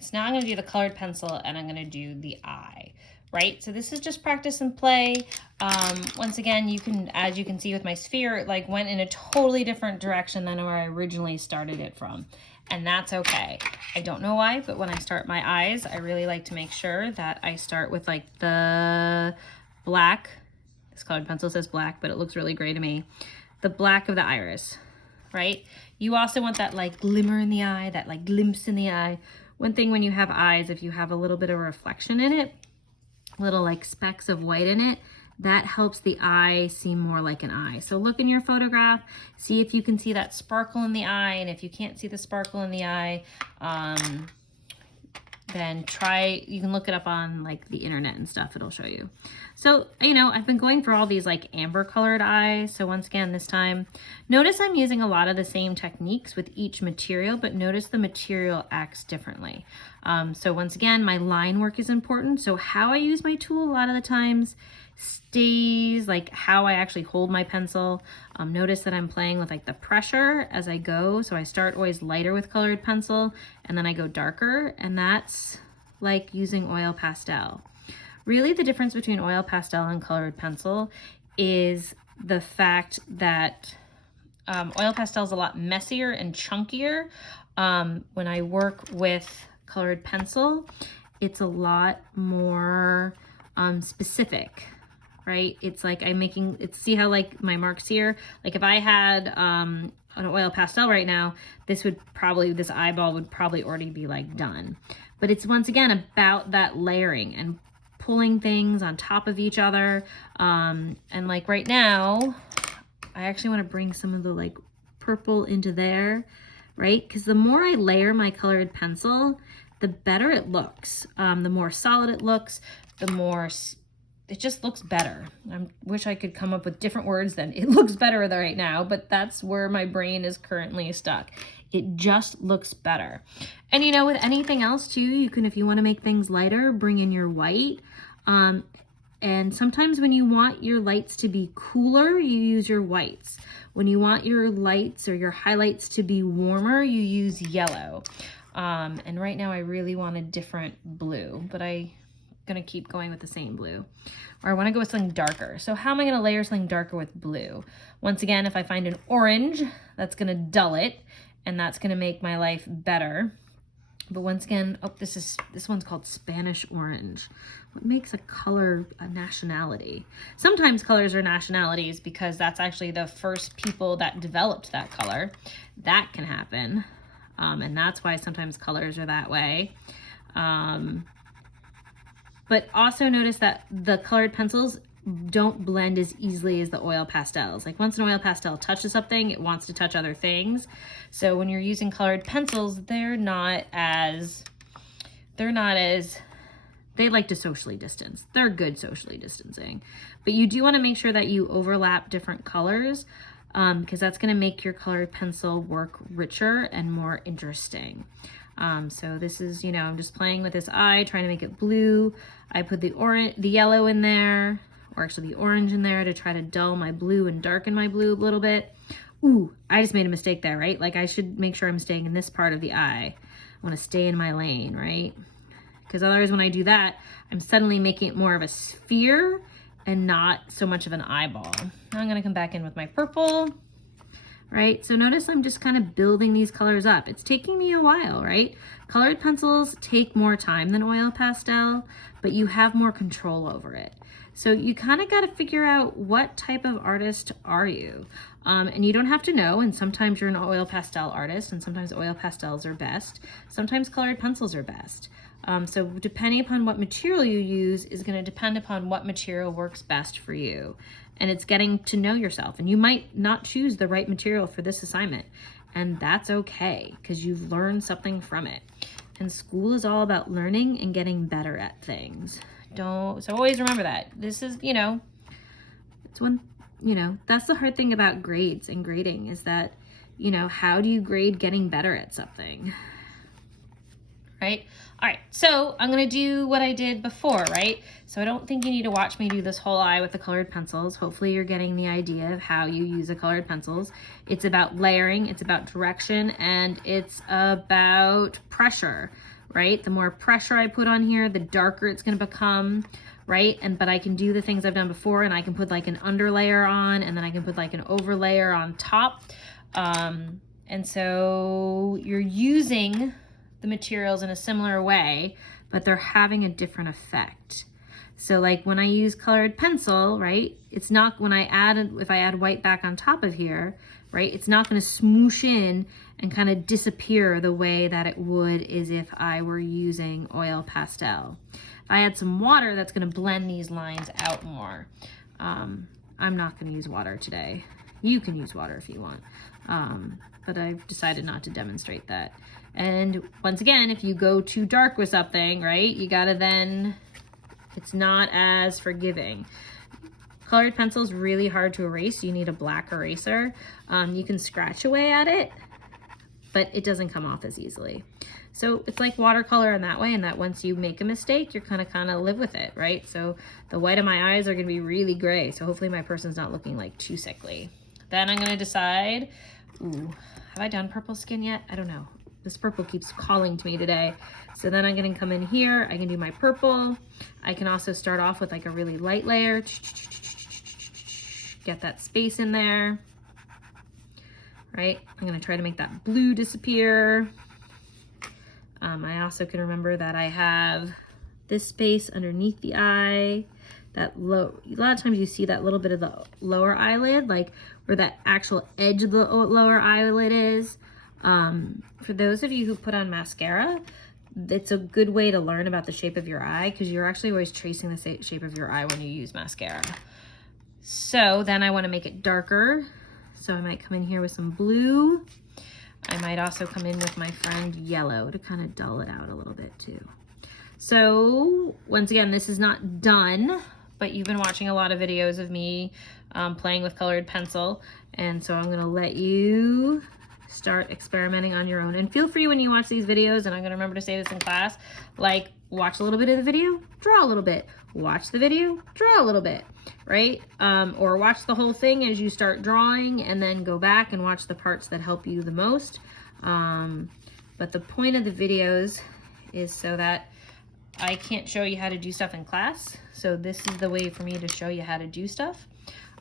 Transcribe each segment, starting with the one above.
right, so now I'm gonna do the colored pencil and I'm gonna do the eye, right? So this is just practice and play. Once again, you can, as you can see with my sphere, it like went in a totally different direction than where I originally started it from. And that's okay. I don't know why, but when I start my eyes, I really like to make sure that I start with like the black. This colored pencil says black, but it looks really gray to me. The black of the iris, right? You also want that like glimmer in the eye, that like glimpse in the eye. One thing when you have eyes, if you have a little bit of reflection in it, little like specks of white in it, that helps the eye seem more like an eye. So look in your photograph, see if you can see that sparkle in the eye, and if you can't see the sparkle in the eye, then try, you can look it up on like the internet and stuff, it'll show you. So, you know, I've been going for all these like amber colored eyes. So once again, this time, notice I'm using a lot of the same techniques with each material, but notice the material acts differently. So once again, my line work is important. So how I use my tool a lot of the times stays like how I actually hold my pencil. Notice that I'm playing with like the pressure as I go. So I start always lighter with colored pencil and then I go darker, and that's like using oil pastel. Really the difference between oil pastel and colored pencil is the fact that oil pastel is a lot messier and chunkier. When I work with colored pencil, it's a lot more specific, right? It's like I'm making, see how like my marks here? Like if I had an oil pastel right now, this eyeball would probably already be like done. But it's once again about that layering and pulling things on top of each other. And like right now, I actually want to bring some of the like purple into there, right? Because the more I layer my colored pencil, the better it looks. The more solid it looks, the more it just looks better. I wish I could come up with different words than it looks better right now, but that's where my brain is currently stuck. It just looks better. And you know, with anything else too, you can, if you want to make things lighter, bring in your white. And sometimes when you want your lights to be cooler, you use your whites. When you want your lights or your highlights to be warmer, you use yellow. And right now I really want a different blue, but I'm gonna keep going with the same blue. Or I wanna go with something darker. So how am I gonna layer something darker with blue? Once again, if I find an orange, that's gonna dull it, and that's gonna make my life better. But once again, oh, this one's called Spanish orange. What makes a color a nationality? Sometimes colors are nationalities because that's actually the first people that developed that color. That can happen. And that's why sometimes colors are that way. But also notice that the colored pencils don't blend as easily as the oil pastels. Like once an oil pastel touches something, it wants to touch other things. So when you're using colored pencils, they like to socially distance. They're good socially distancing. But you do want to make sure that you overlap different colors because that's going to make your colored pencil work richer and more interesting. So this is, you know, I'm just playing with this eye, trying to make it blue. I put the yellow in there, or actually the orange in there to try to dull my blue and darken my blue a little bit. Ooh, I just made a mistake there, right? Like I should make sure I'm staying in this part of the eye. I want to stay in my lane, right? Because otherwise when I do that, I'm suddenly making it more of a sphere and not so much of an eyeball. Now I'm going to come back in with my purple. Right? So notice I'm just kind of building these colors up. It's taking me a while, right? Colored pencils take more time than oil pastel, but you have more control over it. So you kind of got to figure out what type of artist are you? And you don't have to know, and sometimes you're an oil pastel artist, and sometimes oil pastels are best. Sometimes colored pencils are best. So depending upon what material you use is going to depend upon what material works best for you. And it's getting to know yourself. And you might not choose the right material for this assignment. And that's okay, because you've learned something from it. And school is all about learning and getting better at things. So always remember that. This is, you know, that's the hard thing about grades and grading is that, you know, how do you grade getting better at something? Right? All right, so I'm gonna do what I did before, right? So I don't think you need to watch me do this whole eye with the colored pencils. Hopefully you're getting the idea of how you use the colored pencils. It's about layering, it's about direction, and it's about pressure, right? The more pressure I put on here, the darker it's gonna become, right? But I can do the things I've done before, and I can put like an underlayer on, and then I can put like an overlayer on top. And so you're using the materials in a similar way, but they're having a different effect. So like when I use colored pencil, right, it's not, if I add white back on top of here, right, it's not going to smoosh in and kind of disappear the way that it would is if I were using oil pastel. If I add some water, that's going to blend these lines out more. I'm not going to use water today. You can use water if you want, but I've decided not to demonstrate that. And once again, if you go too dark with something, right, you gotta then, it's not as forgiving. Colored pencil is really hard to erase. You need a black eraser. You can scratch away at it, but it doesn't come off as easily. So it's like watercolor in that way, and that once you make a mistake, you're kind of live with it, right? So the white of my eyes are gonna be really gray, so hopefully my person's not looking like too sickly. Then I'm gonna decide, ooh, have I done purple skin yet? I don't know. This purple keeps calling to me today. So then I'm gonna come in here, I can do my purple. I can also start off with like a really light layer. Get that space in there, right? I'm gonna try to make that blue disappear. I also can remember that I have this space underneath the eye. A lot of times you see that little bit of the lower eyelid, like where that actual edge of the lower eyelid is. For those of you who put on mascara, it's a good way to learn about the shape of your eye because you're actually always tracing the shape of your eye when you use mascara. So then I want to make it darker. So I might come in here with some blue. I might also come in with my friend yellow to kind of dull it out a little bit too. So once again, this is not done, but you've been watching a lot of videos of me playing with colored pencil. And so I'm going to let you start experimenting on your own. And feel free when you watch these videos, and I'm gonna remember to say this in class, like watch a little bit of the video, draw a little bit, watch the video, draw a little bit, right? Or watch the whole thing as you start drawing and then go back and watch the parts that help you the most. But the point of the videos is so that I can't show you how to do stuff in class. So this is the way for me to show you how to do stuff.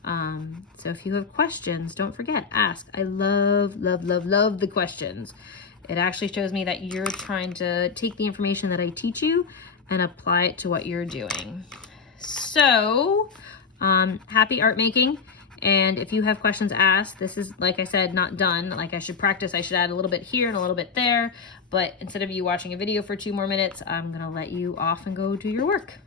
So if you have questions, don't forget, ask. I love, love, love, love the questions. It actually shows me that you're trying to take the information that I teach you and apply it to what you're doing. So, happy art making. And if you have questions, ask. This is, like I said, not done. Like I should practice. I should add a little bit here and a little bit there. But instead of you watching a video for 2 more minutes, I'm going to let you off and go do your work.